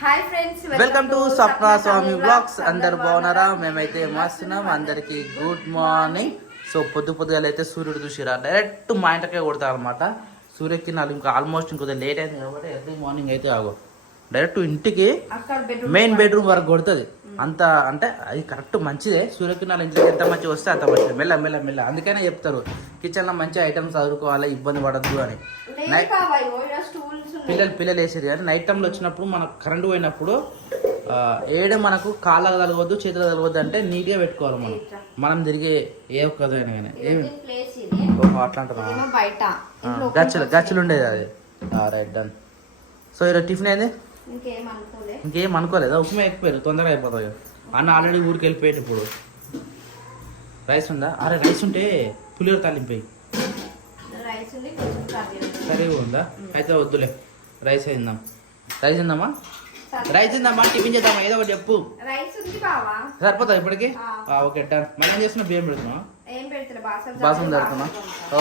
Hi friends welcome to Swapna Swamy blogs అందరు బాగున్నారా? మేమైతే మస్తున్నాం అందరికి గుడ్ మార్నింగ్ సో పొద్దు పొద్దుగా అయితే సూర్యుడు చూసిరా? డైరెక్ట్ మా ఇంటకే కొడతారు అనమాట సూర్యకిరణాలు ఇంకా ఆల్మోస్ట్ ఇంకొద్దిగా లేట్ అయింది కాబట్టి ఎర్లీ మార్నింగ్ అయితే ఆగో. డైరెక్ట్ ఇంటికి మెయిన్ బెడ్రూమ్ వరకు కొడుతుంది. అంత అంటే అది కరెక్ట్ మంచిదే. సూర్యకిరణాలు ఇంట్లోకి ఎంత మంచిగా వస్తే అంత మంచిది. మెల్ల మెల్ల మెల్ల. అందుకనే చెప్తారు కిచెన్లో మంచి ఐటమ్స్ చదువుకోవాలి ఇబ్బంది పడద్దు అని. పిల్లలు పిల్లలు వేసేది కానీ నైట్ టైంలో వచ్చినప్పుడు మనకు కరెంట్ పోయినప్పుడు ఏడ మనకు కాళ్ళ తలగవద్దు చేతులు తలగవద్దు అంటే నీట్గా పెట్టుకోవాలి మనం. మనం తిరిగే ఏ ఒక్కదైనా కానీ. ఏమి? ఓహో అట్లా అంటున్నా గచ్చలు గచ్చలు ఉండేది అది. రైట్ డన్ సో ఈరోజు టిఫిన్ ఏంది? ఇంకేం అనుకోలే. ఇంకేం అనుకోలేదా? ఉప్మా ఎక్కిపోయారు తొందరగా అయిపోతాయి అన్న ఆల్రెడీ ఊరికి వెళ్ళిపోయాడు ఇప్పుడు. రైస్ ఉందా? అరే రైస్ ఉంటే పులిహోర తాలింపేయి. సరే ఉందా అయితే వద్దులే. రైస్ అయిందాం రైస్ ఉందామా రైస్ ఉందామా టిఫిన్ చేద్దామా? ఏదో ఒకటి చెప్పు. సరిపోతా ఇప్పటికి? Okay done. మళ్ళీ ఏం చేస్తున్నా? బియ్యం పెడుతున్నా? బాసం బాసం పెడుతున్నా.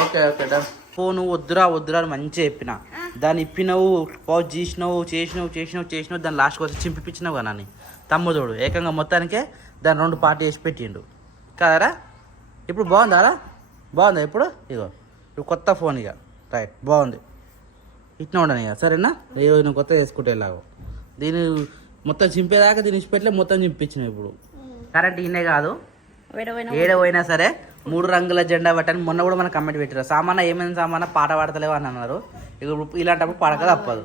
Okay okay done. ఫోన్ వద్దురా వద్దురా అని మంచిగా చెప్పిన. దాన్ని ఇప్పినావు పాజ్ చేసినావు చేసినావు చేసినావు చేసినావు దాన్ని లాస్ట్కి వచ్చి చింపిపించినావు కదా తమ్ముదోడు ఏకంగా మొత్తానికే దాన్ని రెండు పార్టీ వేసి పెట్టిండు. కదరా? ఇప్పుడు బాగుందారా బాగుందా ఇప్పుడు? ఇగో ఇప్పుడు కొత్త ఫోన్ ఇక రైట్ బాగుంది. ఇట్లా ఉండను ఇక సరేనా? ఈరోజు నేను కొత్త వేసుకుంటే ఇలాగో దీన్ని మొత్తం చింపేదాకా దీన్ని ఇచ్చిపెట్టలే మొత్తం చింపించిన ఇప్పుడు. కరెంట్ ఈయనే కాదు. ఏడ పోయినా సరే మూడు రంగుల జెండా పట్టని మొన్న కూడా మనకు కమెంట్ పెట్టారు సామాన ఏమైంది సామాన పాట పాడతలేవు అని అన్నారు. ఇప్పుడు ఇలాంటప్పుడు పడక తప్పదు.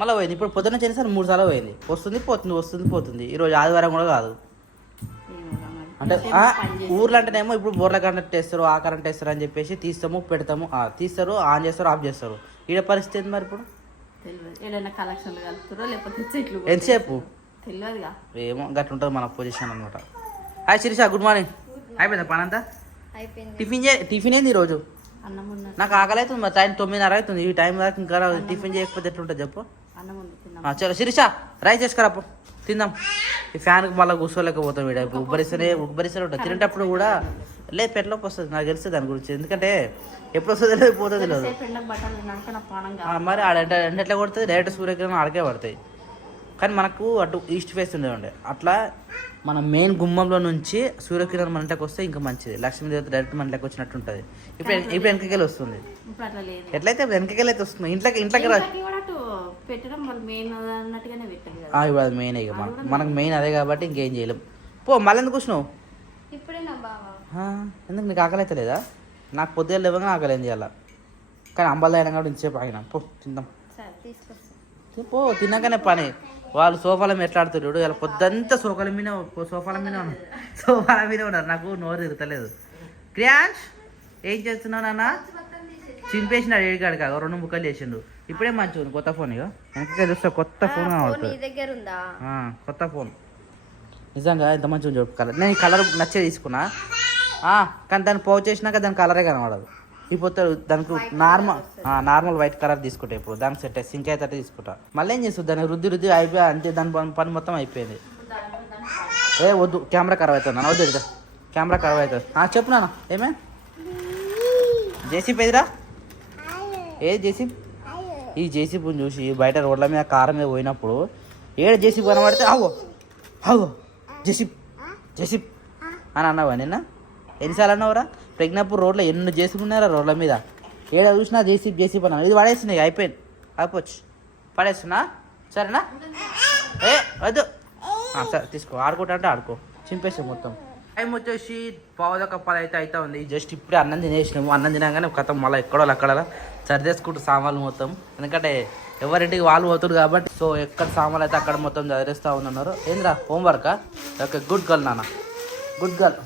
మళ్ళీ పోయింది ఇప్పుడు పొద్దున్న చేసారు మూడు సార్లు పోయింది. వస్తుంది పోతుంది వస్తుంది పోతుంది. ఈ రోజు ఆదివారం కూడా కాదు. అంటే ఊర్లో అంటేనేమో ఇప్పుడు బోర్ల కరెంట్ వేస్తారు ఆ కరెంట్ వేస్తారు అని చెప్పేసి తీస్తాము పెడతాము తీస్తారు ఆన్ చేస్తారు ఆఫ్ చేస్తారు. ఈడ పరిస్థితి మరి ఇప్పుడు? ఎంతసేపు? ఏమో గట్ల ఉంటుంది మన పొజిషన్ అనమాట హాయ్ శిరీష గుడ్ మార్నింగ్ అయిపోయిందా పని అంతా? టిఫిన్ చే టిఫిన్ ఏంది ఈరోజు? నాకు ఆకలి అవుతుంది మరి టైం తొమ్మిదిన్నర అవుతుంది ఈ టైం దాకా ఇంకా. టిఫిన్ చేయకపోతే ఎట్లుంటుంది చెప్పు? చలో శిరీష రైస్ చేసుకురా పో. తిందాం. ఈ ఫ్యాన్కి మళ్ళీ కూర్చోలేకపోతాం వీడ ఇప్పుడు ఉబ్బరిస్తేనే ఉబ్బరిస్తూనే ఉంటుంది తినేటప్పుడు కూడా లేదు పెట్లోకి వస్తుంది. నాకు తెలుస్తుంది దాని గురించి. ఎందుకంటే ఎప్పుడు వస్తుంది లేదు పోతుంది లేదు మరి ఆడ ఎట్లా కొడుతుంది? డైరెక్ట్ సూర్యకిరణం ఆడకే పడతాయి. కానీ మనకు అటు ఈస్ట్ ఫేస్ ఉండే ఉండే అట్లా మన మెయిన్ గుమ్మంలో నుంచి సూర్యకిరణం మన ఇంట్లోకి వస్తే ఇంకా మంచిది. లక్ష్మీదేవత డైరెక్ట్ మన ఇంట్లోకి వచ్చినట్టు ఉంటుంది. ఇప్పుడు ఇప్పుడు వెనకకెళ్ళి వస్తుంది. ఎట్లయితే వెనకకెళ్ళి అయితే వస్తుంది. ఇంట్లోకి ఇంట్లోకి రా ఇప్పుడు అది మెయిన్ ఇక మన మనకు మెయిన్ అదే కాబట్టి ఇంకేం చేయలేం. పో మళ్ళీ ఎందుకు ఆ, ఎందుకు నీకు ఆకలి అయితే లేదా? నాకు పొద్దుగా లేవగా ఆకలి ఏం చేయాల? కానీ అంబాల అయినా కూడా ఇంతసేపు ఆగినా. పో తిందాం. పో తిన్నాకనే పని. వాళ్ళు సోఫాల మీద ఎట్లా ఆడుతున్నారు ఇలా పొద్దంతా సోఫాల మీద సోఫాల మీద ఉన్నారు సోఫాల మీద ఉన్నారు. నాకు నోరు తిరుగుతలేదు. క్రియాన్స్ ఏం చేస్తున్నావు నాన్న? చింపేసినాడు ఏడికాడు కాదు రెండు ముక్కలు చేసిండు. ఇప్పుడే మంచిగా ఉంది. కొత్త ఫోన్ ఇక వెనక చూస్తే కొత్త ఫోన్ కొత్త ఫోన్. నిజంగా ఎంత మంచిగా ఉంది చూడు. కలర్ నేను కలర్ నచ్చే తీసుకున్నా. కానీ దాన్ని పౌ చేసినాక దాని కలరే కనబడదు. ఇప్పుడు దానికి నార్మల్ నార్మల్ వైట్ కలర్ తీసుకుంటా ఇప్పుడు. దానికి సెట్ సింక్ అయితే తీసుకుంటా. మళ్ళీ ఏం చేస్తుంది దాన్ని రుద్ది రుద్ది అయిపోయి అంతే దాని పని- పని మొత్తం అయిపోయింది. ఏ వద్దు కెమెరా ఖరాబ్ అవుతుంది నాన్న. వద్దు. కెమెరా ఖరాబ్ అవుతుంది. ఆ, చెప్పు నాన్న. ఏమే? జేసీపీ ఎదురా ఏ జేసీపీ ఈ జేసీబీని చూసి బయట రోడ్ల మీద కారు మీద పోయినప్పుడు ఏడు జేసీబీ కనబడితే ఆగో ఆగో జేసీబ్ జేసీబ్ అని అన్నావా నిన్న? ఎన్నిసార్లు అన్నావురా? ప్రజ్ఞాపూర్ రోడ్లో ఎన్ని చేసుకున్నారా రోడ్ల మీద. ఏడ చూసినా జేసీబీ జేసీబీ అన్నా ఇది పడేస్తున్నాయి అయిపోయింది. అయిపోవచ్చు పడేస్తున్నా? సరేనా? ఏ వద్దు. సరే తీసుకో. ఆడుకుంటా అంటే ఆడుకో. చింపేసాం మొత్తం. టైం వచ్చేసి పావుదొక పది అయితే అయితే ఉంది. జస్ట్ ఇప్పుడే అన్నం తినేసినాము. అన్నం తినగానే కథ మళ్ళీ ఎక్కడో అక్కడ సర్దేసుకుంటూ సామాన్లు మొత్తం. ఎందుకంటే ఎవరింటికి వాళ్ళు పోతురు కాబట్టి సో ఎక్కడ సామాన్లు అయితే అక్కడ మొత్తం చదివేస్తూ ఉన్నారు ఏంద్రా హోంవర్కా? ఓకే గుడ్ గర్ల్ నాన్న. Good girl.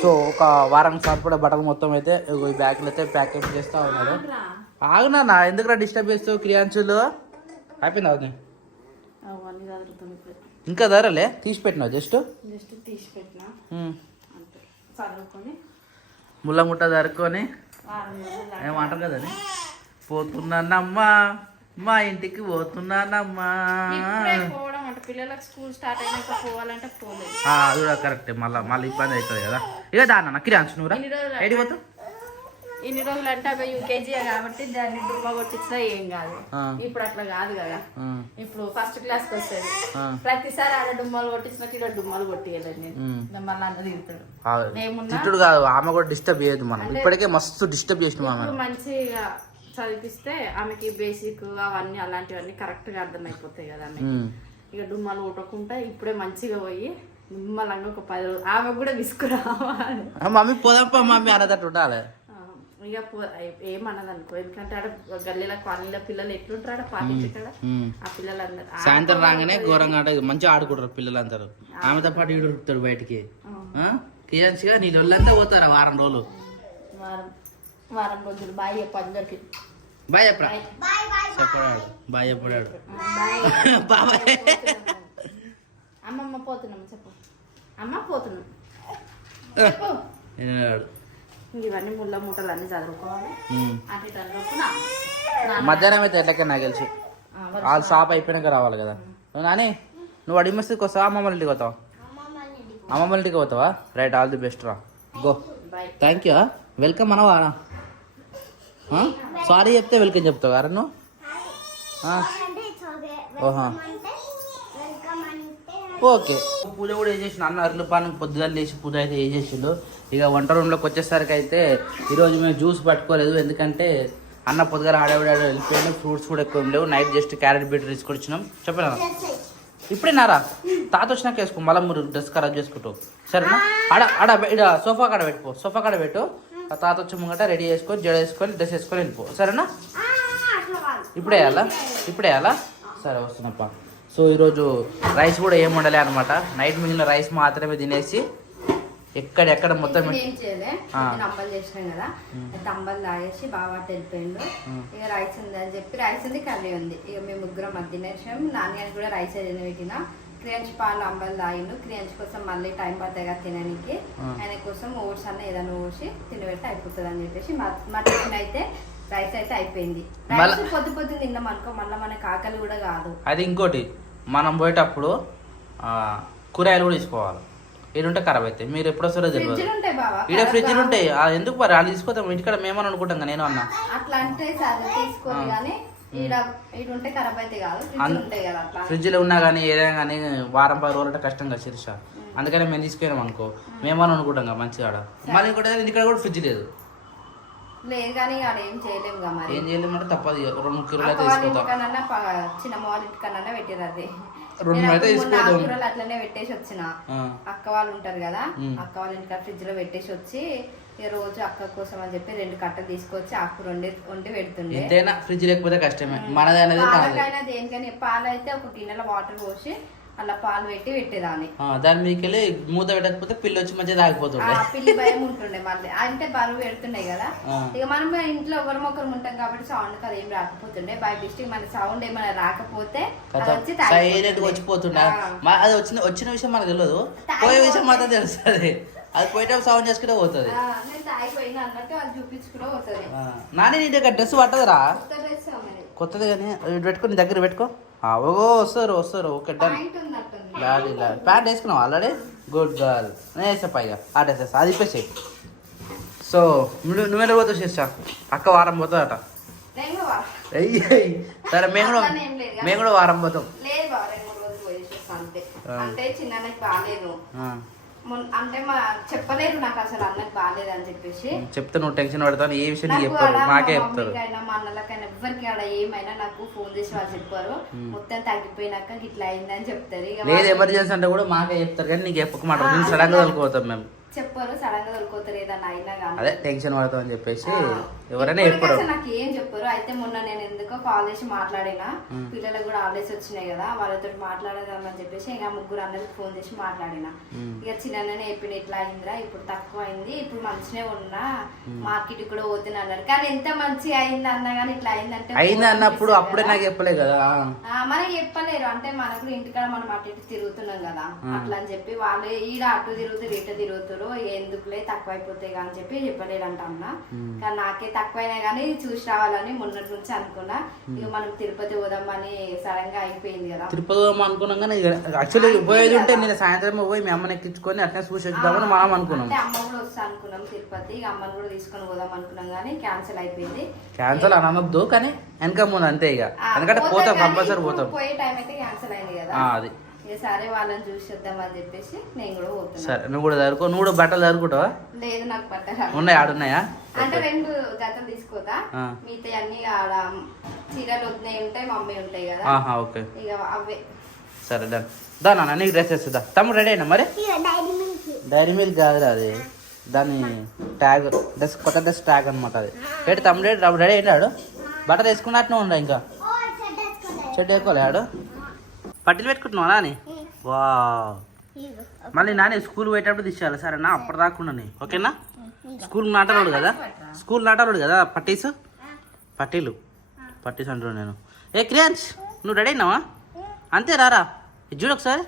సో ఒక వారం సరిపడే బట్టలు మొత్తం అయితే ఈ బ్యాగులు అయితే ప్యాకేజ్ చేస్తూ ఉన్నారు ఆగునా ఎందుకురా డిస్టర్బ్ చేస్తావు క్రియాంశులు అయిపోయింది అవుతుంది ఇంకా ధరలే? తీసి పెట్టినావు జస్ట్? తీసి పెట్టిన. ముళ్ళ ముట్ట వారం రోజులు ఏమంటారు కదని పోతున్నానమ్మా మా ఇంటికి పోతున్నానమ్మా. ఇప్పుడే పిల్లలకు స్కూల్ స్టార్ట్ అయినాక పోవాలంటే పోలేదు. అది కూడా కరెక్టే. మళ్ళీ మళ్ళీ ఇబ్బంది అవుతుంది కదా. ఇక దాన్న ఎన్ని రోజులు ఏడి పోతావు? ఇన్ని రోజులు అంటే? అవి యూకేజీ కాబట్టి దాన్ని డుమ్మ కొట్టించినా ఏం కాదు. ఇప్పుడు అట్లా కాదు కదా. ఇప్పుడు ఫస్ట్ క్లాస్కి వస్తుంది. ప్రతిసారి ఆడ డుమ్మలు కొట్టించినట్టు ఇక్కడ డుమ్మలు. ఇంకా మళ్ళీ అన్న ఏమున్నా? తిట్టుడు కాదు ఆమె కూడా డిస్టర్బ్ చేయదు మనం. ఇప్పటికే మస్తు డిస్టర్బ్ చేసినాం మంచిగా చదివిస్తే ఆమెకి బేసిక్ అవన్నీ అలాంటివన్నీ కరెక్ట్గా అర్థమైపోతాయి కదా ఆమెకి. ఇక డుమ్మలు కొట్టకుండా ఇప్పుడే మంచిగా పోయి నిమ్మలంగా ఒక పది రోజులు ఆమె కూడా విసుకురావాలి ఆ, మమ్మీ పోదాంపా మమ్మీ అన్నదట్టు ఉండాలి. ఇక ఏమన్నది అనుకో ఎందుకంటే ఆడ గల్లీల కాలనీలో పిల్లలు ఎట్లుంటారు ఆడ పాటించే కాడ ఉమ్. ఆ పిల్లలందరూ సాయంత్రం రాగానే ఘోరంగా అంటే మంచిగా ఆడుకుంటారు పిల్లలందరూ. ఆమెతో పాటు ఈడు ఉరుకుతాడు బయటికి. కియన్స్గా నీ ఒళ్ళంతా పోతారా వారం రోజులు. వారం వారం రోజులు బాయ్ చెప్పు అందరికి. బాయ్ చెప్పరా? చెప్పడాడు బాయ్ చెప్పడాడు బాబాయ్. అమ్మమ్మ పోతున్నాం చెప్పు. అమ్మ పోతున్నాం. ఇవన్నీ ముళ్ళ మూటలు అన్ని చదువుకోవాలి మధ్యాహ్నం అయితే ఎట్లకే నాకు తెలుసు. వాళ్ళు షాప్ అయిపోయినాక రావాలి కదా. నువ్వు నాని నువ్వు అడిగి మస్తీకి వస్తావా? అమ్మమ్మ ఇంటికి పోతావా? అమ్మమ్మ ఇంటికి పోతావా? రైట్ ఆల్ ది బెస్ట్ రా. గో. థ్యాంక్ యూ వెల్కమ్ అనవా సారీ చెప్తే వెల్కమ్ చెప్తావు అరే నువ్వు ఓహా. ఓకే. పూజ కూడా చేసిన అన్న అరలు పాను పొద్దుగా లేచి పూజ అయితే చేసిండు? ఇక వంట రూమ్లోకి వచ్చేసరికి అయితే ఈరోజు మేము జ్యూస్ పట్టుకోలేదు. ఎందుకంటే అన్న పొద్దుగా ఆడవిడ వెళ్ళిపోయాడు. ఫ్రూట్స్ కూడా ఎక్కువ ఏం లేవు. నైట్ జస్ట్ క్యారెట్ బీట్ తీసుకొచ్చినాం చెప్పినా? ఇప్పుడే నారా? తాత వచ్చినాక వేసుకో. మళ్ళీ మీరు డ్రెస్ ఖరాబ్ చేసుకుంటావు. సరేనా? ఆడ ఆడ ఇడ సోఫా కాడ పెట్టుకో సోఫా కాడ పెట్టు. ఆ తాత వచ్చి ముంగట రెడీ చేసుకొని జడ వేసుకొని డ్రెస్ వేసుకొని వెళ్ళిపో. సరేనా? ఇప్పుడే వేయాలా? ఇప్పుడే వేయాలా? సరే వస్తున్నప్ప సో ఈరోజు రైస్ కూడా ఏం వండలే అనమాట నైట్ మిగిలిన రైస్ మాత్రమే తినేసి ఎక్కడెక్కడ మొత్తం అంబలు చేసినాం కదా. అయితే అంబలు తాగేసి బాగా వెళ్ళిపోయిండు. ఇక రైస్ ఉంది అని చెప్పి రైస్ ఉంది కర్రీ ఉంది. ఇక మేము ముగ్గురం మధ్య తినేసాం నాన్నగారికి కూడా రైస్ ఏదైనా పెట్టిన. క్రియంచ్ పాలు అంబలు తాగిండు. క్రియంచ్ కోసం మళ్ళీ టైం పడతాయి కదా తినడానికి. ఆయన కోసం ఓట్స్ అన్న ఏదైనా ఓసి తినబెడితే అయిపోతుంది అని చెప్పేసి మా మా టిఫిన్ అయితే రైస్ అయితే అయిపోయింది. రైస్ పొద్దు పొద్దు తిన్నాం అనుకో మళ్ళీ మనకి ఆకలి కూడా కాదు. అది ఇంకోటి మనం పోయేటప్పుడు కూరగాయలు కూడా తీసుకోవాలి. ఈడుంటే ఖరాబ్ అవుతాయి మీరు ఎప్పుడు వస్తారో తెలియదు ఈడ ఫ్రిడ్జ్లు ఉంటాయి. ఎందుకు మరి? వాళ్ళు తీసుకోతాం ఇంటికాడ మేమని అనుకుంటాం నేను అన్నా. అట్లా అంటే ఆ. కానీ ఫ్రిడ్జ్ ఫ్రిడ్జ్లో ఉన్నా కానీ ఏదైనా కానీ వారం పది రోజులు అంటే కష్టం కదా శిరీష అందుకని మేము తీసుకెళ్ళాం అనుకో. మేమని అనుకుంటాం కదా మంచిగా ఆడ. మళ్ళీ ఇంకోటి ఇంటికాడ కూడా ఫ్రిడ్జ్ లేదు. లేదు కానీ ఆడ ఏం చేయలేము కదా మరి. ఏం చేయలేమంటే తప్పదు ఇక. రెండు మూడు కిలోలు అయితే అక్క వాళ్ళ తీసుకుంటాం. చిన్నమ్మ వాళ్ళ ఇంటికన్నా పెట్టారు అది. రెండు అయితే. ఆకుకూరలు అట్లనే పెట్టేసి వచ్చిన. అక్క వాళ్ళు ఉంటారు కదా. అక్క వాళ్ళ ఇంటికి ఫ్రిడ్జ్లో పెట్టేసి వచ్చి రోజు అక్క కోసం అని చెప్పి రెండు కట్టలు తీసుకొచ్చి ఆకుకూర వండి వండి పెడుతుండే. ఎంతైనా ఫ్రిడ్జ్ లేకపోతే కష్టమే. మనది అనేది మనది పాలకైనా దేనికైనా పాలు అయితే ఒక గిన్నెలో వాటర్ పోసి అలా పాలు పెట్టి పెట్టేదాన్ని. దాని మీదకి వెళ్ళి మూత పెట్టకపోతే పిల్లి వచ్చి మంచిగా తాగిపోతుండే. పిల్లి భయం ఉంటుండే మళ్ళీ. అంటే బరువు పెడుతుండే కదా. ఇక మనం ఇంట్లో ఒకరు ఒకరు ఉంటాం కాబట్టి సౌండ్ అది ఏం రాకపోతుండే. బై మిస్టేక్ మన సౌండ్ ఏమైనా రాకపోతే వచ్చి సైలెంట్. వచ్చిపోతుండే. అది వచ్చిన వచ్చిన విషయం మనకు తెలియదు పోయే విషయం మాత్రం తెలుస్తుంది. అది పోయేటప్పుడు సౌండ్ చేసుకుంటే పోతుంది. నేను నీ దగ్గర డ్రెస్ పట్టదురా కొత్తది కానీ పెట్టుకుని దగ్గర పెట్టుకో. ఓ వస్తారు వస్తారు ఓకే డన్ లాడి లాడి ప్యాంట్ వేసుకున్నావు ఆల్రెడీ? గుడ్ గర్ల్ నేను వేసా పైగా. ఆ డ్రెస్ వేస్తా అది ఇప్పేసి సో నువ్వు నువ్వెలా పోతావు చేస్తా అక్క వారం పోతుందట. సరే మేము కూడా మేము కూడా వారం పోతాం. అంటే చిన్నకి బాగాలేదు అంటే మా చెప్పలేదు నాకు అసలు అన్నకి బాగాలేదు అని చెప్పేసి చెప్తే నువ్వు టెన్షన్ పడతావు ఏ విషయం చెప్పారు మాకే చెప్తారు. మా అన్నలకైనా ఎవరికి ఆడ ఏమైనా నాకు ఫోన్ చేసి వాళ్ళు చెప్పారు. మొత్తం తగ్గిపోయినాక ఇట్లా అయిందని చెప్తారు. లేదు ఎమర్జెన్సీ అంటే కూడా మాకే చెప్తారు కానీ నీకు చెప్పక మాట సడన్గా తొలిపోతాం మేము. చెప్పారు సడన్గా దొరుకుతారు ఏదన్నా అయినా కానీ అదే టెన్షన్ పడతాం అని చెప్పేసి. ఎవరైనా చెప్పరు నాకు ఏం చెప్పారు అయితే మొన్న నేను ఎందుకో కాల్ చేసి మాట్లాడినా. పిల్లలకు కూడా హాలిడేస్ వచ్చినాయి కదా వాళ్ళతో మాట్లాడదామని చెప్పేసి ఇంకా ముగ్గురు అన్నకి ఫోన్ చేసి మాట్లాడిన. ఇక చిన్న చెప్పిన ఇట్లా అయిందిరా ఇప్పుడు తక్కువ అయింది ఇప్పుడు మంచినే ఉన్నా మార్కెట్ కూడా పోతున్నా అన్నారు కానీ ఎంత మంచిగా అయింది అన్నా కానీ ఇట్లా అయిందంటే అయింది అన్నప్పుడు అప్పుడే. నాకు చెప్పలే కదా ఆ, మనకి చెప్పలేరు అంటే మనకు ఇంటికాడ మనం అటు ఇటు తిరుగుతున్నాం కదా. అట్లా అని చెప్పి వాళ్ళు ఈడ అటు తిరుగుతారు ఇటు తిరుగుతారు చెప్తుండు ఎందుకులే తక్కువ అయిపోతాయి అని చెప్పి చెప్పలేడంట అన్న. కానీ నాకే తక్కువైనా కానీ చూసి రావాలని మొన్నటి నుంచి అనుకున్నా ఇక మనం తిరుపతి పోదామని సడన్గా అయిపోయింది కదా. తిరుపతి పోదాం అనుకున్నాం కానీ యాక్చువల్లీ పోయేది ఉంటే నేను సాయంత్రం పోయి మీ అమ్మని ఎక్కించుకొని అట్నే చూసి వద్దామని మనం అనుకున్నాం. అంటే అమ్మ కూడా వస్తా అనుకున్నాం తిరుపతి అమ్మని కూడా తీసుకొని పోదాం అనుకున్నాం కానీ క్యాన్సిల్ అయిపోయింది. క్యాన్సల్ అని అనొద్దు కానీ వెనక ముందు అంతే ఇక ఎందుకంటే పోతాం కంపల్సరీ పోతాం. పోయే టైం అయితే క్యాన్సిల్ అయింది కదా. అది. సరే వాళ్ళని చూసి వద్దామని చెప్పేసి నేను కూడా పోతున్నా. సరే నువ్వు కూడా చదువుకో నువ్వు కూడా బట్టలు చదువుకుంటావా లేదు నాకు పట్టరా ఉన్నాయి ఆడున్నాయా అంటే రెండు జతలు తీసుకోతా ఆ. మిగతా అన్ని ఆడ చీరలు వద్దునే ఉంటాయి మమ్మీ ఉంటాయి కదా. ఓకే. ఇక అవే. సరే డన్. దా నాన్న నీకు డ్రెస్ వేస్తుందా తమ్ముడు రెడీ అయినా మరి? Dairy milk. కాదురా అది. దాని ట్యాగ్ డ్రెస్ కొత్త డ్రెస్ ట్యాగ్ అనమాట అది. ఏంటి తమ్ముడు రెడీ రెడీ అయినాడు బట్టలు వేసుకున్నట్టు ఉండ ఇంకా? చెట్టు వేసుకోలే ఆడు? పట్టిలు పెట్టుకుంటున్నావా నాని? వా మళ్ళీ నాని స్కూల్ పోయేటప్పుడు తీసేయాలి. సరేనా అప్పటిదాకా ఉండని ఓకేనా? స్కూల్ నాటలోడు కదా? స్కూల్ నాటలోడు కదా పట్టీస్? పట్టీలు. పట్టీస్ అంటున్నాను నేను. ఏ క్రియాన్స్ నువ్వు రెడీ అయినావా? అంతే రారా. చూడు ఒకసారి.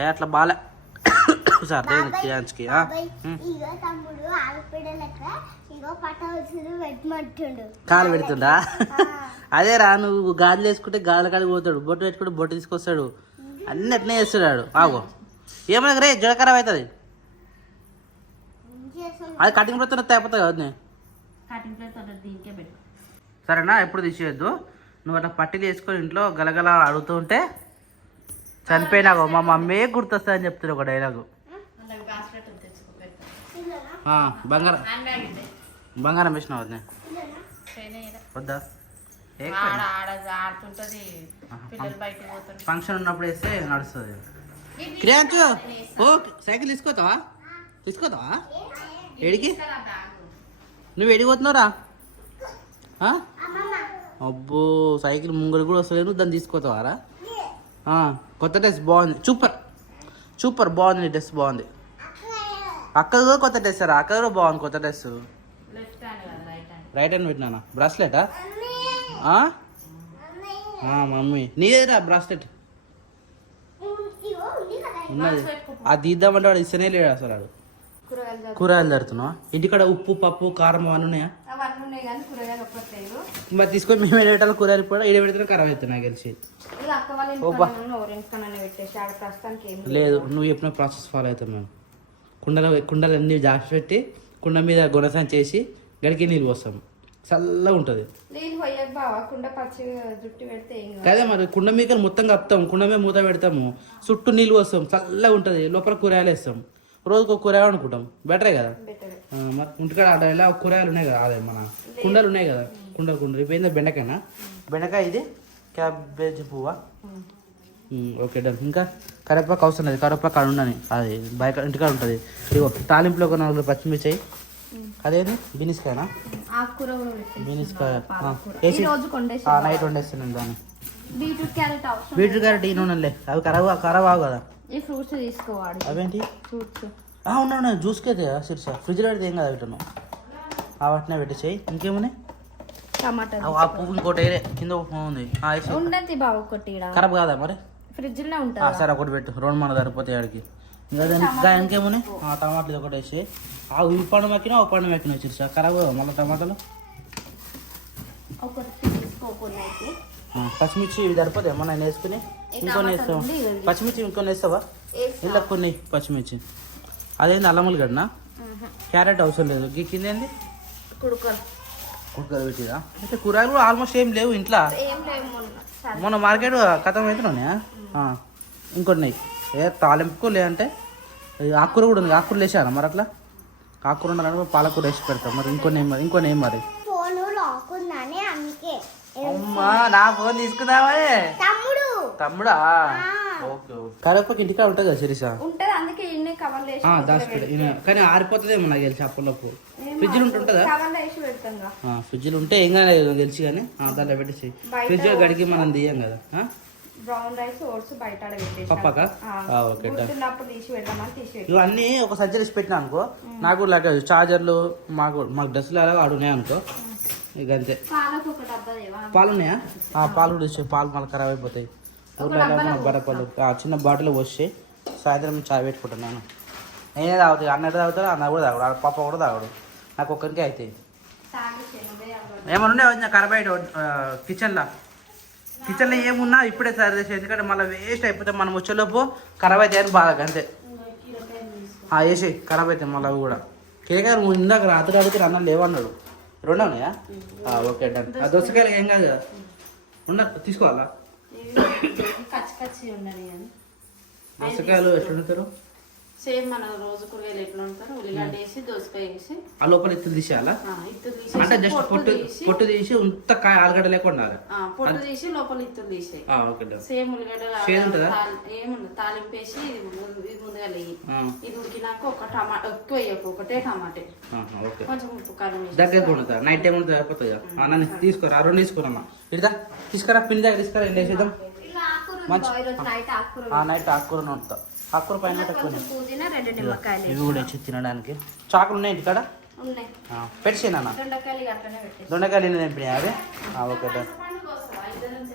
ఏ అట్లా బాలే. సార్ క్రియాన్స్కి కాలు పెడుతుండా? అదే రా నువ్వు గాజులు వేసుకుంటే గాజుల కాడికి పోతాడు బొట్టు పెట్టుకుంటే బొట్టు తీసుకొస్తాడు. అన్ని అట్నే చేస్తున్నాడు. ఆగో. ఏమైనా రే జడకరావు అవుతుంది. అది కటింగ్ పెడుతున్న తేపోతుంది కదా నేను కటింగ్ ప్లేస్ దీనికే పెట్టు. సరేనా? ఎప్పుడు తీసేయద్దు. నువ్వు అట్లా పట్టీలు వేసుకొని ఇంట్లో గలగల అడుగుతూ ఉంటే చనిపోయినాగో మా మమ్మీ గుర్తొస్తా అని చెప్తున్నా ఒక డైలాగు ఆ, బంగారం. బంగారం వేసినావు వద్దే? వద్దా ఫంక్షన్ ఉన్నప్పుడు వేస్తే నడుస్తుంది. క్రియాంచు ఓ సైకిల్ తీసుకోతావా తీసుకోతావా ఏడికి? నువ్వు ఎడిపోతున్నావురా అబ్బో సైకిల్ ముంగడు కూడా వస్తలేదు నువ్వు దాన్ని తీసుకోతావారా ఆ, కొత్త డ్రెస్ బాగుంది. సూపర్. సూపర్ బాగుంది డ్రెస్ బాగుంది. అక్కది కూడా కొత్త డ్రెస్ రా అక్క కూడా బాగుంది కొత్త డ్రెస్ లెఫ్ట్ హ్యాండ్ కదా రైట్ హ్యాండ్ పెట్టినా బ్రాస్లెటా మమ్మీ నీదేరా బ్రాస్లెట్ ఉన్నది. అది తీద్దామంటే వాడు ఇస్తేనే లేడు అసలు వాడు. కూరగాయలు తడుతున్నావా ఇంటికాడ ఉప్పు పప్పు కారం అవన్నీ ఉన్నాయా? మరి తీసుకొని మేము ఏడేటాలు కూరగాయలు కూడా ఏడ పెడితే ఖరాబ్ అవుతుంది నాకు తెలిసి. లేదు. నువ్వు చెప్పిన ప్రాసెస్ ఫాలో అవుతాం మేము. కుండలో కుండలు అన్నీ దాచి పెట్టి కుండ మీద గుణసం చేసి గడికి నీళ్ళు పోస్తాం. చల్లగా ఉంటుంది. నీళ్ళు పోయక బావా కుండ పచ్చి జుట్టు పెడితే ఏం కాదు. కదా మరి కుండ మీద మొత్తం కప్పుతాం కుండ మీద మూత పెడతాము చుట్టూ నీళ్ళు పోస్తాం చల్లగా ఉంటుంది లోపల కూరగాయలు వేస్తాం. రోజుకు ఒక కూరగాయలు అనుకుంటాం బెటరే కదా? బెటర్. ఆ, మరి ఇంటికాడ ఆడ ఎలా కూరగాయలు ఉన్నాయి కదా అదే మన కుండలు ఉన్నాయి కదా కుండలు కుండలు. ఇప్పుడు ఏందో బెండకాయనా? బెండకాయ ఇది? క్యాబేజ్ పువ్వా? Okay done. ఇంకా కరివేపాకు అవసరం లేదు. కరివేపాకు కాడ ఉండని అది బయట ఇంటికాడ ఉంటుంది. ఇగో తాలింపులో ఒక నాలుగు పచ్చిమిర్చి అదేంది? బినిస్కాయనా? బినిస్కాయ. నైట్ వండేస్తున్నాను దాన్ని. బీట్రూట్ క్యారెట్ బీట్రూట్ క్యారెట్ ఈ నూనెలే. అవి ఖరాబ్ ఖరాబ్ ఆవు కదా. ఈ ఫ్రూట్స్ తీసుకోవాలి అవేంటి? ఫ్రూట్స్. ఆ, ఉన్నాయి ఉన్నాయి. జ్యూస్కి అయితే శిర్ష ఫ్రిడ్జ్లో పెడితే ఏం కదా వీటిను ఆ వాటినే పెట్టేసాయి ఇంకేమున్నాయి? టమాటా ఆ- పువ్వు ఇంకోటి కింద పువ్వు ఉంది. ఉండదు బావ ఒకటి. ఖరాబ్ కాదా మరి? ఫ్రిడ్జ్లో ఆ, ఉంటుంది సరే ఒకటి పెట్టు. రెండు మన సరిపోతాయి ఆడికి. ఇంకా టమాటాలు ఒకటి వేసి. ఆ ఈ పండు మక్కినా ఒక పండు మక్కిన శిర్ష ఖరాబ్ కదా మళ్ళీ టమాటాలు? పచ్చిమిర్చి ఇవి సరిపోతాయి మన వేసుకుని. ఇంకొన్ని వేస్తావా. పచ్చిమిర్చి ఇంకొన్ని వేస్తావా? వేస్తా. ఇలా కొన్ని పచ్చిమిర్చి. అదేంది అల్లములు గడ్నా క్యారెట్ అవసరం లేదు. ఈ కింద ఏంది? కుడుకలు. కుక్కర్ పెట్టిదా అయితే కూరగాయలు కూడా ఆల్మోస్ట్ ఏం లేవు ఇంట్లో. సరే. మొన్న మార్కెట్ కథం అవుతున్నాయా ఇంకొన్నాయి ఏ తాలింపుకు లేదంటే ఆకుకూర కూడా ఉంది. ఆకుకూర వేసాను మరి అట్లా? ఆకుకూర ఉండాలంటే పాలకూర వేసి పెడతాం. మరి ఇంకొన్ని ఏం మరి ఇంకొన్ని ఏం మరి. అమ్మా నా ఫోన్ తీసుకుందామా తమ్ముడు. తమ్ముడా? Okay okay. కరేపకి ఇంటికా ఉంటుంది కదా శిరీష? ఉంటది అందుకే ఇన్ని కవర్లు వేసి దాచిపెట్టి ఈయన- కానీ ఆరిపోతుందేమో నాకు తెలిసి అప్పలపు ఫ్రిడ్జ్లు ఉంటుంటుందా? ఫ్రిడ్జ్లు ఉంటే ఏం కానీ తెలిసి కానీ ఆ, దాంట్లో పెట్టేసి ఫ్రిడ్జ్ గడికి మనం తీయం కదా ఆ? బ్రౌన్ రైస్ ఓట్స్ బయట ఆడ పెట్టేసి పప్పాకా? ఆ, ఓకే, డన్. గుర్తున్నప్పుడు తీసి పెడదామని తీసి పెడతాం ఇవన్నీ ఒక పెట్టినా అనుకో నాకు లగేజ్ చార్జర్లు మాకు మాకు డ్రెస్సులు అలాగా ఆడున్నాయి అనుకో ఇక అంతే. పాలకు ఒక డబ్బా దేవా? పాలు ఉన్నాయా ఆ పాలు కూడా ఇచ్చే పాలు మళ్ళీ ఖరాబ్ అయిపోతాయి. ఊర్లో ఆ, చిన్న బాటిల్ పోసి సాయంత్రం చాయ్ పెట్టుకుంటాను నేను. నేనే తాగుతాడు అన్నట్టు తాగుతాడు అన్న కూడా తాగుడు ఆడ పాప కూడా తాగుడు. నాకు ఒక్కరికే అవ్వదు. ఏమన్నా వచ్చిన కరబైట్ కిచెన్లో కిచెన్లో ఏమున్నా ఇప్పుడే సరి చేసి ఎందుకంటే మళ్ళీ వేస్ట్ అయిపోతే మనం వచ్చేలోపు ఖరాబ్ అయితే అని బాగా అంతే. ఆ, వేసి ఖరాబ్ అయితే మళ్ళీ అవి కూడా. కేక్ గారు ఇందాక రాత్రి అడిగితే అన్నం లేవన్నాడు. రెండు ఉన్నాయా? Okay done. ఆ దోసకాయలు ఏం కాదు కదా. ఉండ తీసుకోవాలా? దోసకాయలు ఎట్లా ఉంటారు సేమ్ మన రోజు కూరగాయలు ఎట్లా ఉంటారు ఉల్లిగడ్డ వేసి దోసకాయ వేసి. ఆ లోపల తీసేయాలా? అంటే జస్ట్ పొట్టు పొట్టు తీసి పొట్టు తీసి కాయ ఆలుగడ్డ లేకుండా పొట్టు తీసి లోపల సేమ్ ఉల్లిగడ్డ ఉంటుందా? ఏముండదు తాలింపు వేసి ఇది ఇది ముందుగా లేయి ఆ, ఇది ఉడికినాక ఒక టమాటా ఎక్కువ వేయకు ఒకటే టమాటే. కొంచెం ఉప్పు కారం వేసి. దగ్గర ఉంటుందా నైట్ టైం తీసుకోరా? రెండు తీసుకురమ్మా. ఇడదా? తీసుకురా పిన్ని దగ్గర తీసుకురా ఎండ వేసేద్దాం మంచి- నైట్ ఆకుకూర నైట్ ఆకుకూర పైన పుదీనా రెండు నిమ్మకాయలు ఇవి కూడా తినడానికి. చాకులు ఉన్నాయి ఇంటికాడ పెట్టేనా దొండకాయలు తెంపినాయి అవి? ఓకే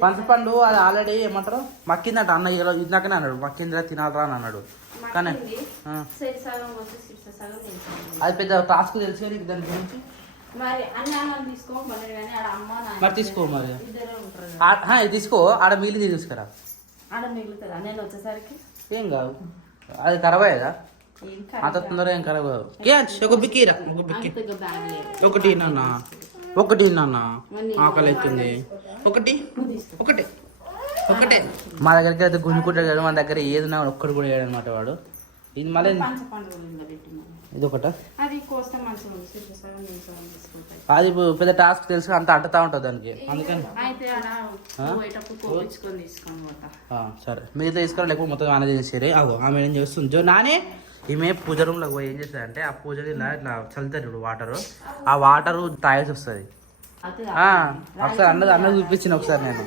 పంచపండు అది ఆల్రెడీ ఏమంటారు? మక్కిందంట. అన్న ఇందాకనే అన్నాడు. మక్కిందిరా తినాలరా అని అన్నాడు. కానీ అది పెద్ద టాస్క్ తెలుసు దాని గురించి? మరి తీసుకో మరి. తీసుకో ఆడ మిగిలింది తీసుకురా. ఆడ మిగులుతుందా? నేను వచ్చేసరికి? ఏం కాదు. అది ఖరాబ్ అయ్యేదా అంత తొందరగా ఏం ఖరాబ్ కాదు క్యాచ్ ఒక బిక్కీరా? ఒక బిక్కీ. ఒకటి నాన్న. ఒకటి నాన్న. ఆకలి అవుతుంది ఒకటి. ఒకటి. ఒకటే. మా దగ్గరికి అయితే గుంజుకుంటాడు కదా మన దగ్గర ఏది ఉన్నా ఒక్కడు కూడా వేయడం అనమాట వాడు. ఇది మళ్ళీ ఇది ఒకట అది కోస్తే మంచిగా అది పెద్ద టాస్క్ తెలుసు అంత అంటుతా ఉంటుంది దానికి. అందుకని. సరే. మిగతా తీసుకురా లేకపోతే మొత్తం ఆమె చేసేరే అగో ఆమె ఏం చేస్తుంది? జో నానే ఈమె పూజ రూమ్లోకి పోయి ఏం చేస్తారంటే ఆ పూజలు ఇలా ఇట్లా చల్లుతారు ఇప్పుడు వాటర్ ఆ వాటర్ తాగేసి వస్తుంది. ఒకసారి అన్నది అన్నది చూపించిన ఒకసారి నేను.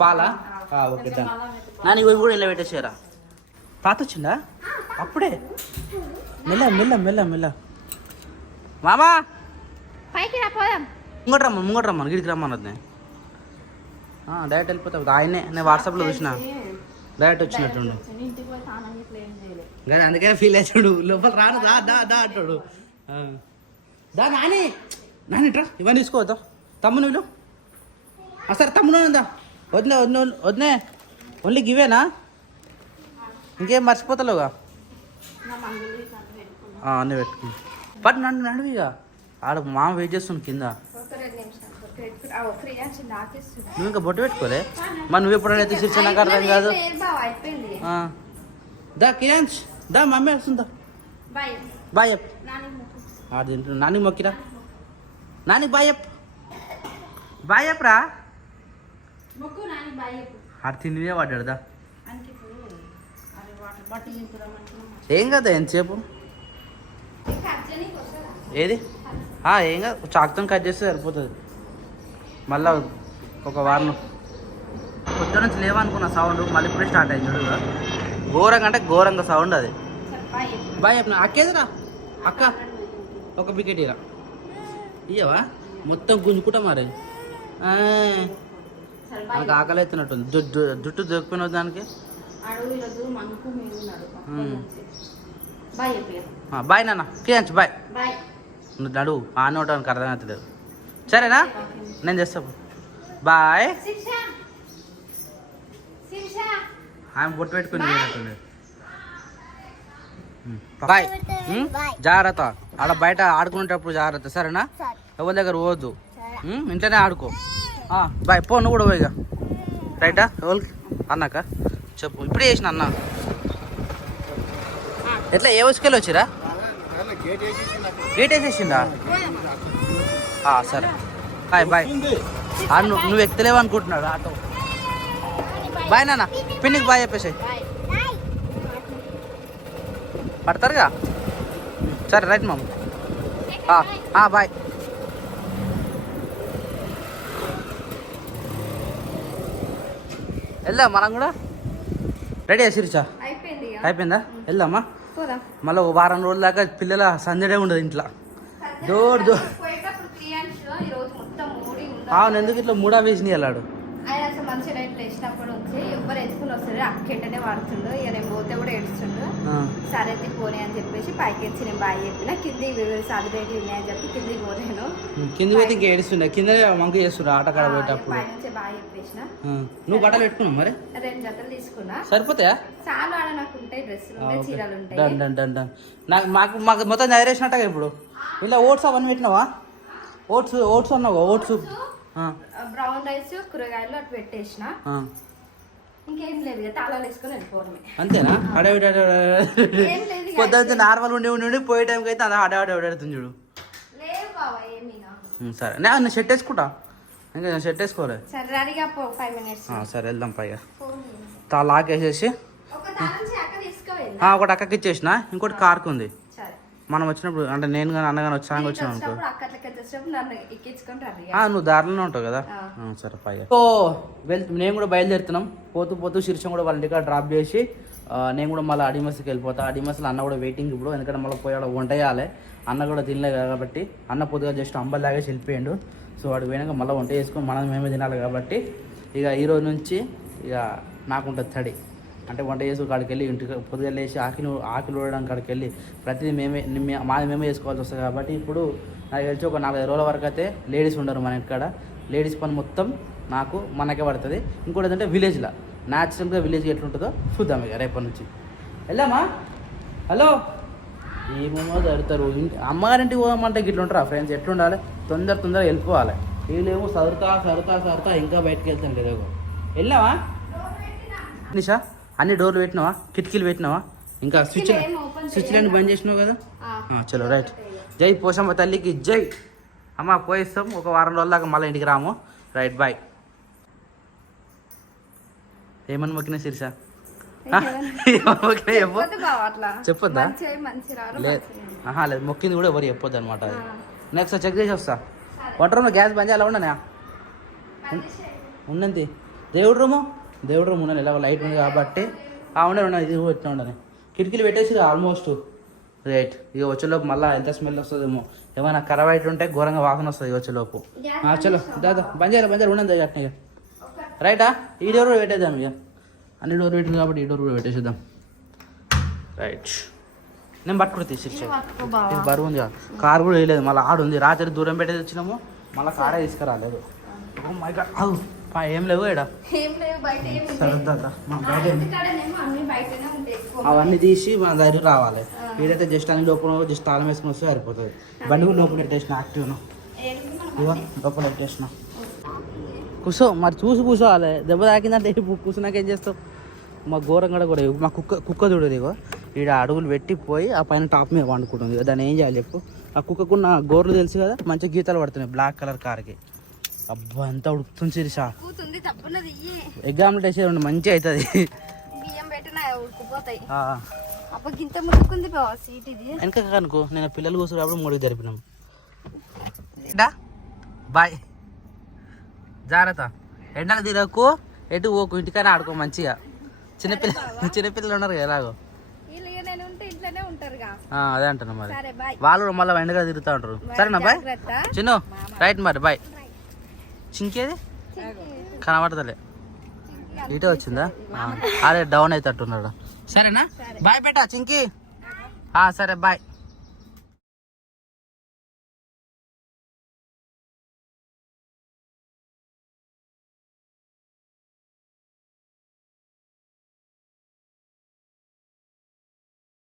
పాలా? ఓకే డన్ నాని ఇవి కూడా ఇలా పెట్టేసారా పాత వచ్చిందా అప్పుడే. మెల్ల మెల్ల మెల్ల మెల్ల. మామా! పైకి రా పోదాం. ముంగట రమ్మను ముంగట రమ్మను గిడికి డైరెక్ట్ వెళ్ళిపోతా ఆయనే నేను వాట్సాప్లో చూసిన. డైరెక్ట్ వచ్చినట్టుండు కానీ అందుకనే ఫీల్ అవుతాడు లోపల రాను దా దా దా అంటాడు. దా నాని! నాని ట్రా ఇవన్నీ తీసుకోవద్దా. ఆ, సరే తమ్ముడు ఉందా వదిలే వదిలే వదిలే ఓన్లీ గివేనా? ఇంకేం మర్చిపోతలేవుగా? అన్నీ పెట్టుకుని పట్టు నన్ను నడువిగా ఆడ మామ వెయిట్ చేస్తుంది కింద. నువ్వు ఇంకా బొట్టు పెట్టుకోలే? మరి నువ్వు ఎప్పుడైతే శిర్ష నాకు అర్థం కాదు. దా కియాన్స్ దా మమ్మీ వస్తుందా? బాయ్. అప్. ఆడు తింటున్నాడు. నాని మొక్కిరా? Nani bye up. Bye up రా. ఆడు తిండినే పడ్డాడు దా అంటే ఇప్పుడు అది వాటర్ బట్టలు నింపుదామంటున్నా ఏం కదా ఎంతసేపు? ఏది? ఏం కాదు. చాకుతో కట్ చేస్తే సరిపోతుంది. మళ్ళా ఒక వారం పొద్దు నుంచి లేవనుకున్న సౌండ్. మళ్ళీ ఇప్పుడే స్టార్ట్ అయింది చూడుగా ఘోరంగా అంటే ఘోరంగా సౌండ్ అది. బాయ్ చెప్పు బాయ్ చెప్పిన? అక్కేదిరా? అక్క. ఒక బికెట్ ఇరా ఇయ్యవా? మొత్తం గుంజుకుంటా మరి. మనకు ఆకలి అవుతున్నట్టుంది. జుట్టు దొరికిపోయిన దానికి. బాయ్ ఆ, నాన్న. కేంచ్ బాయ్. బాయ్. నువ్వు నడు ఆన్ అవడానికి అర్థం అవుతలేదు సరేనా? నేను చేస్తా బాయ్. ఆమె బొట్టు పెట్టుకుని బాయ్. జాగ్రత్త. ఆడ బయట ఆడుకునేటప్పుడు జాగ్రత్త సరేనా? సరే. ఎవరి దగ్గర పోవద్దు. ఉమ్, ఇంట్లోనే ఆడుకో. ఆ, బాయ్ పో నువ్వు కూడా పోయిగా రైటా? ఎవరికి? అన్నాక? చెప్పు ఇప్పుడే చేసిన అన్న. ఎట్లా ఏ వసుకెళ్ళి వచ్చిరా? గేట్ వేసేసిందా? సరే. Bye bye. ఆ, నువ్వు నువ్వు ఎక్కలేవు అనుకుంటున్నాడు ఆటో. బాయ్ నాన్న పిన్నికి బాయ్ చెప్పేసి పడతారుగా? సరే రైట్ మామ. బాయ్. వెళ్దాం మనం కూడా? రెడీ సిరిచా? అయిపోయింది వెళ్దామా? మళ్ళీ ఒక వారం రోజుల దాకా పిల్లల సందడే ఉండదు ఇంట్లో. డోర్ ఉందా అవును ఎందుకు ఇట్లా మూడా వేసి వెళ్ళాడు ఆయన అసలు మా మంచిగా ఇట్లా వేసినప్పుడు వచ్చి ఎవరు ఎత్తుకుని వస్తారు అక్కెంటనే వాడుతుండు ఇక నేను పోతే కూడా ఏడుస్తుండు. సరే పోనీ అని చెప్పేసి పైకి నేను బాగా చెప్పిన కింది సాగిరేటి ఉన్నాయని చెప్పి కిందికి పోలేను. కింద పోతే ఇంకా ఏడుస్తుండే కింద మంకు చేస్తుండే ఆట కాడ పోయేటప్పుడు. బాగా నువ్వు బట్టలు పెట్టుకున్నావు మరి రెండు జతలు తీసుకున్నా సరిపోతాయా చాలా ఆడ నాకు ఉంటాయి డ్రెస్సులు ఉంటాయి చీరలు ఉంటాయి డన్ డన్ డన్ నాకు మాకు మాకు మొత్తం చదివేసినట్టుగా ఇప్పుడు ఇలా ఓట్స్ అవన్నీ పెట్టినావా ఓట్స్ ఓట్స్ అన్నావు ఓట్స్ బ్రౌన్ రైస్ కూరగాయలు అటు పెట్టేసిన ఇంకేం లేదు తాళాలు వేసుకొని వెళ్ళిపోవడమే అంతేనా అడవిడ నార్మల్ ఉండి ఉండి ఉండి పోయే టైంకి అయితే అలా అడవాడు చూడు సరే నేను షర్ట్ వేసుకుంటా ఇంకా నేను షర్ట్ వేసుకోలే సరే వెళ్దాం పైగా. తా లాక్ వేసేసి. ఒకటి అక్కకి ఇచ్చేసిన. ఇంకోటి కార్కి ఉంది. మనం వచ్చినప్పుడు అంటే నేను కానీ అన్న కానీ వచ్చాక వచ్చినాం అనుకో నువ్వు దారిలోనే ఉంటావు కదా. సరే పైగా. ఓ వెళ్ నేను కూడా బయలుదేరుతున్నాం. పోతూ పోతూ శీర్షం కూడా వాళ్ళ ఇంటికాడ డ్రాప్ చేసి నేను కూడా మళ్ళీ అడిమస్కి వెళ్ళిపోతా. అడిమస్లో అన్న కూడా వెయిటింగ్ ఇప్పుడు. ఎందుకంటే మళ్ళీ పోయాడు వంట చేయాలి అన్న కూడా తినలే కాబట్టి అన్న పొద్దుగా జస్ట్ అంబల్లాగేసి వెళ్ళిపోయాడు. సో వాడు పోయినాక మళ్ళీ వంట చేసుకొని మనం మేమే తినాలి కాబట్టి ఇక ఈ రోజు నుంచి ఇక నాకుంటుంది తడి. అంటే వంట చేసి కాడికి వెళ్ళి ఇంటికి పొద్దుగా లేచి ఆకిని ఆకిలు ఊడడం కాడికి వెళ్ళి ప్రతిదీ మేమే మాది మేమే చేసుకోవాల్సి వస్తుంది కాబట్టి ఇప్పుడు నాకు తెలిసి ఒక నాలుగైదు రోజుల వరకు అయితే లేడీస్ ఉండరు మన ఇక్కడ లేడీస్ పని మొత్తం నాకు మనకే పడుతుంది. ఇంకోటి ఏంటంటే విలేజ్లో న్యాచురల్గా విలేజ్ ఎట్లుంటుందో చూద్దాం ఇక రేపటి నుంచి. వెళ్దామా? హలో? ఏమేమో జరుగుతారు ఇంటి అమ్మగారింటికి పోదామంటే గిట్ల ఉంటారా ఫ్రెండ్స్ ఎట్లుండాలి? తొందర తొందరగా వెళ్ళిపోవాలి. వీళ్ళేమో సరుతా సరుతా సరుతా ఇంకా బయటకు వెళ్తాను కదా వెళ్ళావా? నిషా అన్ని డోర్లు పెట్టినావా? కిటికీలు పెట్టినావా? ఇంకా స్విచ్ స్విచ్ లైన్ బంద్ చేసినావు కదా? చలో రైట్. జై పోషమ్మ తల్లికి జై. అమ్మ పోయిస్తాం. ఒక వారం రోజుల దాకా మళ్ళీ ఇంటికి రాము. Right bye. ఏమని మొక్కినా శిరీష చెప్పు. చెప్పొద్దు అట్లా. ఆహా లేదు మొక్కింది కూడా ఎవరు చెప్పొద్దు అనమాట అది. నెక్స్ట్ చెక్ చేసి వస్తా. వంట రూమ్లో గ్యాస్ బంద్ చేయాలి? ఉండనా? ఉన్నంతి దేవుడు రూము? దేవుడు రూమ్ ఉన్నది ఎలాగో లైట్ ఉంది కాబట్టి. ఆ ఉండే ఉండదు ఇది పెట్టిన ఉండని కిటికీలు పెట్టేసి ఆల్మోస్ట్. రైట్. ఇక వచ్చేలోపు మళ్ళీ ఎంత స్మెల్ వస్తుందేమో. ఏమైనా ఖరాబ్ అయితే ఉంటే ఘోరంగా వాసన వస్తుంది వచ్చేలోపు. చలో దాదా బంద్ చేయాలి బంద్ చేయాలి. ఉండదు అట్నే ఇక. రైటా? ఈ డోర్ కూడా పెట్టేద్దాం ఇక. అన్ని డోర్ పెట్టింది కాబట్టి ఈ డోర్ కూడా పెట్టేసేద్దాం. రైట్. నేను పట్టుకుని తీసేసి పట్టుకో బావ? ఇది బరువు ఉంది కార్ కూడా వేయలేదు మళ్ళీ ఆడు ఉంది. రాత్రి దూరం పెట్టేది వచ్చినాము మళ్ళీ కారే తీసుకురాలేదు. Oh my God. అవు పా ఏం లేవు ఇక్కడ. అవన్నీ తీసి మన దగ్గర రావాలి. వీడైతే జస్ట్ అన్ని లోపల జస్ట్ తాళం వేసుకుని వస్తే సరిపోతుంది. బండి కూడా లోపల పెట్టేసిన యాక్టివ్ను. ఇవో లోపల పెట్టేసిన. కూర్చో మరి చూసి కూర్చోవాలి దెబ్బ తాకిందంటే ఇప్పుడు కూర్చున్నాక ఏం చేస్తావు? మా ఘోరం కూడా కూడా మా కుక్క కుక్క చూడదు ఇగో ఈడ అడుగులు పెట్టి పోయి ఆ పైన టాప్ మీద వండుకుంటుంది. దాన్ని ఏం చేయాలి చెప్పు? ఆ కుక్కకున్న గోర్లు తెలుసు కదా మంచి గీతాలు పడుతున్నాయి. బ్లాక్ కలర్ కార్కి. అబ్బా ఎంత ఉడుకుతుంది సిరిసా ఎగ్ ఆమ్లెట్ వేసేది మంచిగా అవుతుంది. వెనక కనుకో. నేను పిల్లలు కూర్చున్నప్పుడు మూడుకి జరిపినాం. బాయ్. జాగ్రత్త. ఎండలు తిరగకు ఎటు పోకు ఇంటికైనా ఆడుకో మంచిగా. చిన్నపిల్ల చిన్నపిల్లలు ఉన్నారు కదా ఎలాగో. అదే అంటున్నా మరి. వాళ్ళు మళ్ళీ ఎండగా తిరుగుతూ ఉంటారు. సరేనా బాయ్? చిన్ను రైట్ మరి బాయ్. చింకేది? కనబడతలే. ఇటే వచ్చిందా? అదే డౌన్ అవుతట్టున్నాడు సరేనా? బాయ్ బేటా చింకి. సరే బాయ్.